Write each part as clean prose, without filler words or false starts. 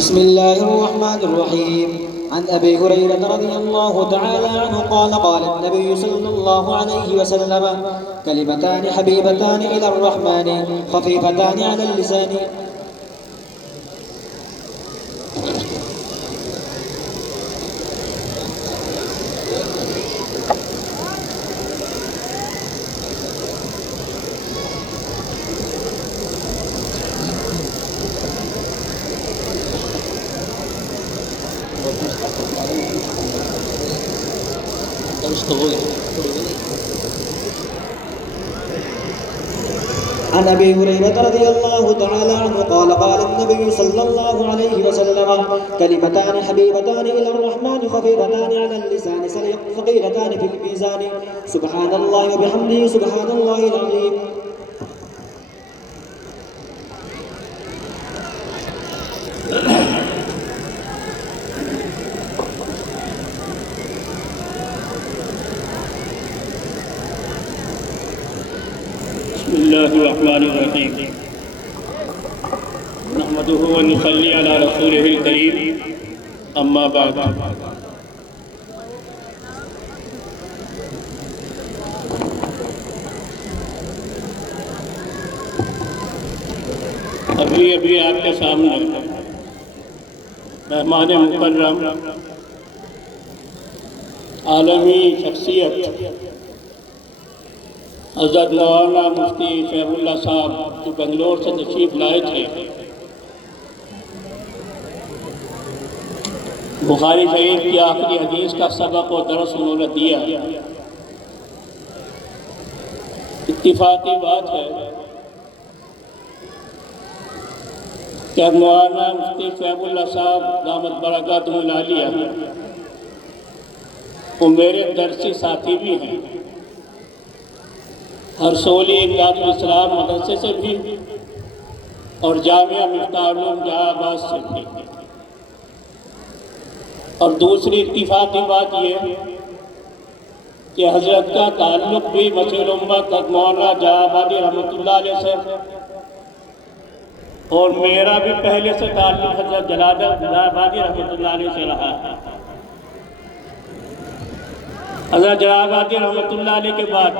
بسم الله الرحمن الرحيم. عن أبي هريرة رضي الله تعالى عنه قال قال النبي صلى الله عليه وسلم: كلمتان حبيبتان إلى الرحمن خفيفتان على اللسان. عن أبي هريرة رضي الله تعالى عنه قال قال النبي صلى الله عليه وسلم: كلمتان حبيبتان إلى الرحمن خفيفتان على اللسان ثقيلتان في الميزان سبحان الله وبحمده سبحان الله العظيم. بسم الله الرحمن الرحيم. نحمده ونصلي على رسوله الكريم. اما بعد. ابھی آپ کے سامنے مہمان مکرم عالمی شخصیت حضرت مولانا مفتی شیخ اللہ صاحب جو بنگلور سے تشریف لائے تھے، بخاری شریف کی آخری حدیث کا سبق و درس انہوں نے دیا. اتفاقی بات ہے کہ مولانا مفتی شیخ اللہ صاحب دامت برکاتہ العالیہ وہ میرے درسی ساتھی بھی ہیں، ہرسولی امداد الاسلام مدرسے سے بھی اور جامعہ مفتاح العلوم جہاں آباد سے بھی. اور دوسری اتفاقی بات یہ کہ حضرت کا تعلق بھی مسیح الامت مولانا جہاں آبادی رحمۃ اللہ علیہ سے، اور میرا بھی پہلے سے تعلق حضرت جہاں آبادی رحمۃ اللہ علیہ سے رہا ہے. حضرت جہاں آبادی رحمۃ اللہ علیہ کے بعد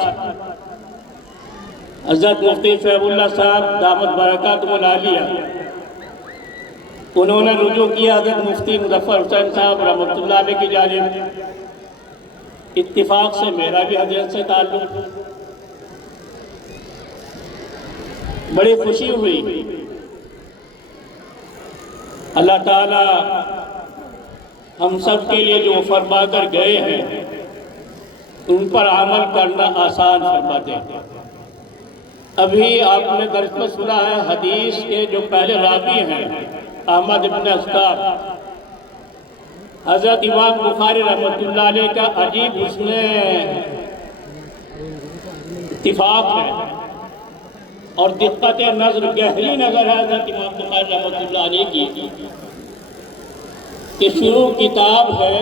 حضرت مفتی شیخ اللہ صاحب دامت برکاتہ العالیہ انہوں نے رجوع کیا حضرت مفتی مظفر حسین صاحب رحمۃ اللہ علیہ کی جانب. اتفاق سے میرا بھی حضرت سے تعلق. بڑی خوشی ہوئی. اللہ تعالی ہم سب کے لیے جو فرما کر گئے ہیں ان پر عمل کرنا آسان فرما دے. ابھی آپ نے درس میں سنا ہے حدیث کے جو پہلے راوی ہیں احمد ابن اسکار، حضرت امام بخاری رحمۃ اللہ علیہ کا عجیب حسن اتفاق ہے اور دقت نظر گہری نظر ہے حضرت امام بخاری رحمۃ اللہ علیہ کی کہ شروع کتاب ہے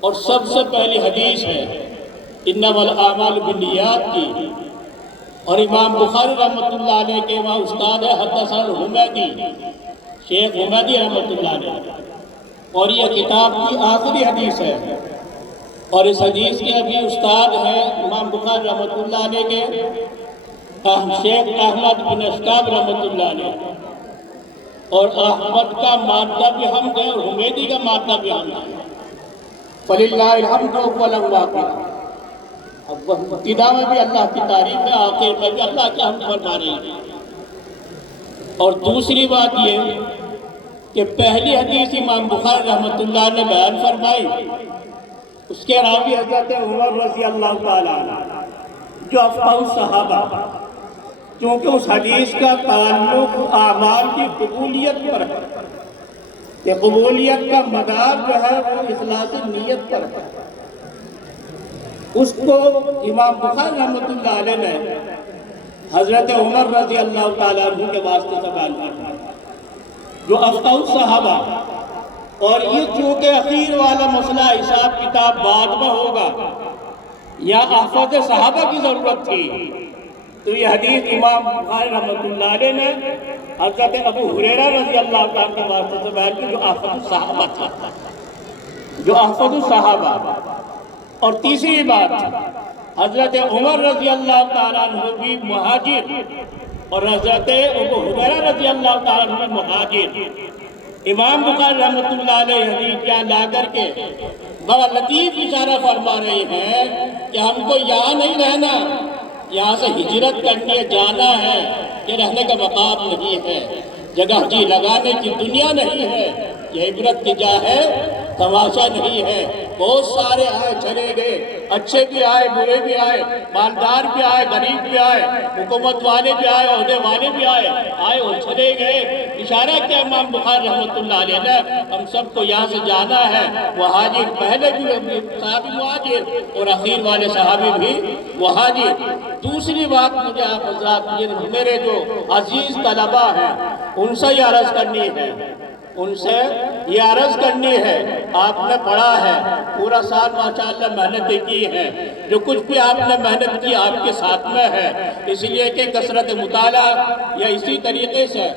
اور سب سے پہلی حدیث ہے انما الاعمال بالنیات کی، اور امام بخاری رحمۃ اللہ علیہ کے وہاں استاد ہے حدثنا الحمیدی شیخ حمیدی رحمۃ اللہ علیہ، اور یہ کتاب کی آخری حدیث ہے. اور اس حدیث کے ابھی استاد ہیں امام بخاری رحمۃ اللہ علیہ کے شیخ احمد بن اشکاب رحمۃ اللہ علیہ، اور احمد کا مادہ بھی ہم ہے اور حمیدی کا مادہ بھی ہم ہے. فللہ الحمد والواقع. ابتدا میں بھی اللہ کی تعریف ہے، آخر میں بھی اللہ کے حمد فرما رہی ہے. اور دوسری بات یہ کہ پہلی حدیث امام بخاری رحمۃ اللہ نے بیان فرمائی، اس کے راوی حضرت عمر رضی اللہ تعالیٰ عنہ جو افقہ الصحابہ، کیونکہ اس حدیث کا تعلق اعمال کی قبولیت پر ہے کہ قبولیت کا مدار جو ہے وہ اخلاص نیت پر ہے. اس کو امام بخاری رحمۃ اللہ علیہ نے حضرت عمر رضی اللہ تعالیٰ عنہ کے واسطے سے بیان فرمایا جو افقہ الصحابہ. اور یہ چونکہ اخیر والا مسئلہ حساب کتاب بعد میں ہوگا، یا احفظ صحابہ کی ضرورت تھی تو یہ حدیث امام بخاری رحمۃ اللہ علیہ نے حضرت ابو ہریرہ رضی اللہ تعالیٰ کے واسطے سے بیان کی، جو احفظ الصحابہ تھا، جو احفظ الصحابہ۔ اور تیسری بات، حضرت عمر رضی اللہ تعالیٰ عنہ بھی مہاجر اور حضرت ابو ہریرہ رضی اللہ تعالیٰ عنہ بھی مہاجر۔ امام بخاری رحمۃ اللہ علیہ حدیث یہاں لا کر کے بڑا لطیف اشارہ فرما رہے ہیں کہ ہم کو یہاں نہیں رہنا، یہاں سے ہجرت کرنی ہے، جانا ہے، یہ رہنے کا مقام نہیں ہے، جگہ جی لگانے کی دنیا نہیں ہے، یہ عبرت کی جا ہے، تماشا نہیں ہے۔ بہت سارے آئے چلے گئے، اچھے بھی آئے، برے بھی آئے، مالدار بھی آئے، غریب بھی آئے، حکومت والے بھی آئے، عہدے والے بھی آئے اور چلے گئے۔ اشارہ کیا امام بخاری رحمۃ اللہ علیہ نے، ہم سب کو یہاں سے جانا ہے۔ مہاجر پہلے بھی صحابی مہاجر اور اخیر والے صحابی بھی مہاجر۔ دوسری بات مجھے آپ حضرات، یہ میرے جو عزیز طلبہ ہیں ان سے یہ عرض کرنی ہے، ان سے یہ عرض کرنی ہے، آپ نے پڑھا ہے پورا سال ماشاءاللہ محنتیں کی ہیں، جو کچھ بھی آپ نے محنت کی آپ کے ساتھ میں ہے، اس لیے کہ کثرت مطالعہ یا اسی طریقے سے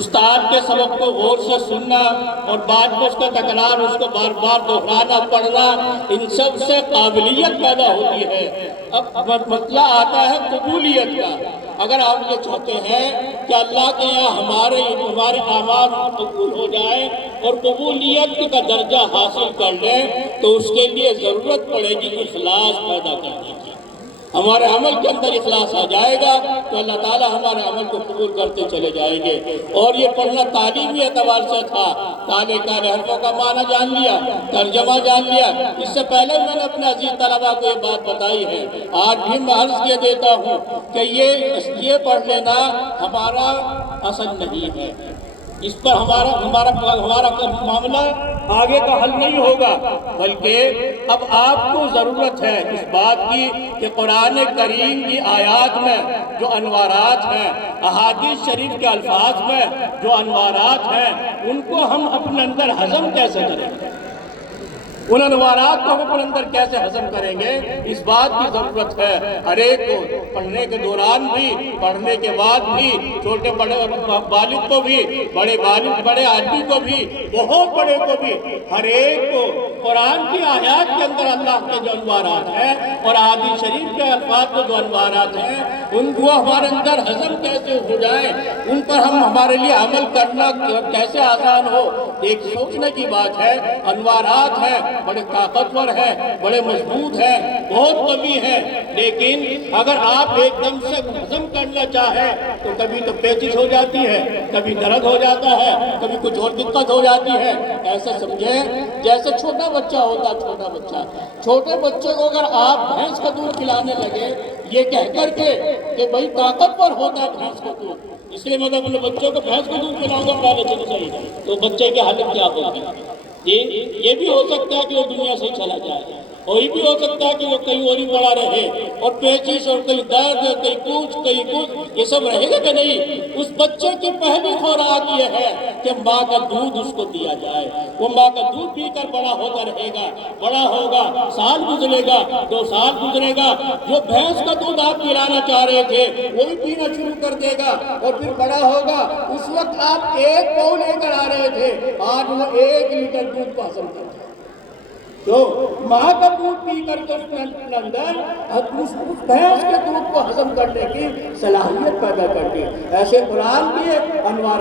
استاد کے سبق کو غور سے سننا اور بعد میں اس کا تکرار، اس کو بار بار دہرانا، پڑھنا، ان سب سے قابلیت پیدا ہوتی ہے۔ اب مسئلہ آتا ہے قبولیت کا۔ اگر آپ یہ چاہتے ہیں کہ اللہ کے یہاں ہمارے اعمال قبول ہو جائے اور قبولیت کا درجہ حاصل کر لیں، تو اس کے لیے ضرورت پڑے گی اخلاص پیدا کرنے کی۔ ہمارے عمل کے اندر اخلاص آ جائے گا تو اللہ تعالیٰ ہمارے عمل کو قبول کرتے چلے جائیں گے۔ اور یہ پڑھنا تعلیمی اعتبار سے تھا، کالے کالے حرفوں کا معنی جان لیا، ترجمہ جان لیا۔ اس سے پہلے میں نے اپنے عزیز طلبہ کو یہ بات بتائی ہے، آج بھی میں عرض یہ دیتا ہوں کہ یہ پڑھ لینا ہمارا اصل نہیں ہے، اس پر ہمارا معاملہ آگے کا حل نہیں ہوگا، بلکہ اب آپ کو ضرورت ہے اس بات کی کہ قرآن کریم کی آیات میں جو انوارات ہیں، احادیث شریف کے الفاظ میں جو انوارات ہیں، ان کو ہم اپنے اندر ہضم کیسے کریں گے، ان انوارات کو ہم اپنے اندر کیسے ہضم کریں گے، اس بات کی ضرورت ہے ہر ایک کو، پڑھنے کے دوران بھی، پڑھنے کے بعد بھی، چھوٹے بڑے بالغ کو بھی، بڑے آدمی کو بھی، بہت بڑے کو بھی، ہر ایک کو قرآن کی آیات کے اندر اللہ کے جو انوارات ہیں اور احادیث شریف کے الفاظ کے جو انوارات ہیں، ان کو ہمارے اندر ہضم کیسے ہو جائے، ان پر ہمارے لیے عمل کرنا کیسے آسان ہو، ایک سوچنے کی بات ہے۔ انوارات ہیں، بڑے طاقتور ہیں، بڑے مضبوط ہیں، بہت قوی ہیں، لیکن اگر آپ ایک دم سے ہضم کرنا چاہیں تو کبھی تو پیچش ہو جاتی ہے، کبھی درد ہو جاتا ہے، کبھی کچھ اور دقت ہو جاتی ہے۔ ایسے سمجھیں جیسے چھوٹا بچہ ہوتا، چھوٹے بچے کو اگر آپ بھینس کا دودھ پلانے لگے یہ کہہ کر کے کہ بھائی طاقتور ہوتا ہے بھینس کا دودھ، اس لیے میں اپنے بچوں کو بھینس کا دودھ پلاؤں گا پہلے چلے چاہیے، تو بچے کی حالت کیا ہوگی؟ یہ بھی ہو سکتا ہے کہ وہ دنیا سے چلا جائے، اور یہ بھی ہو سکتا ہے کہ وہ کہیں اور ہی پڑا رہے، اور پیچش اور کہیں درد، کہیں کچھ یہ سب رہے گا کہ نہیں۔ اس بچے کی پہلی خوراک یہ ہے کہ ماں کا دودھ اس کو دیا جائے، وہ ماں کا دودھ پی کر بڑا ہوتا رہے گا، بڑا ہوگا، سال گزرے گا، 2 سال گزرے گا، جو بھینس کا دودھ آپ پلانا چاہ رہے تھے وہ بھی پینا شروع کر دے گا، اور پھر بڑا ہوگا۔ اس وقت آپ 1 پاؤ لے کر آ رہے تھے، آج وہ 1 لیٹر دودھ کو حاصل کرتا ہے۔ تو ماں کا دودھ پی کر کے اس اندر اس بھینس کے دودھ کو ہضم کرنے کی صلاحیت پیدا کرتی ہے۔ ایسے قرآن کی انوار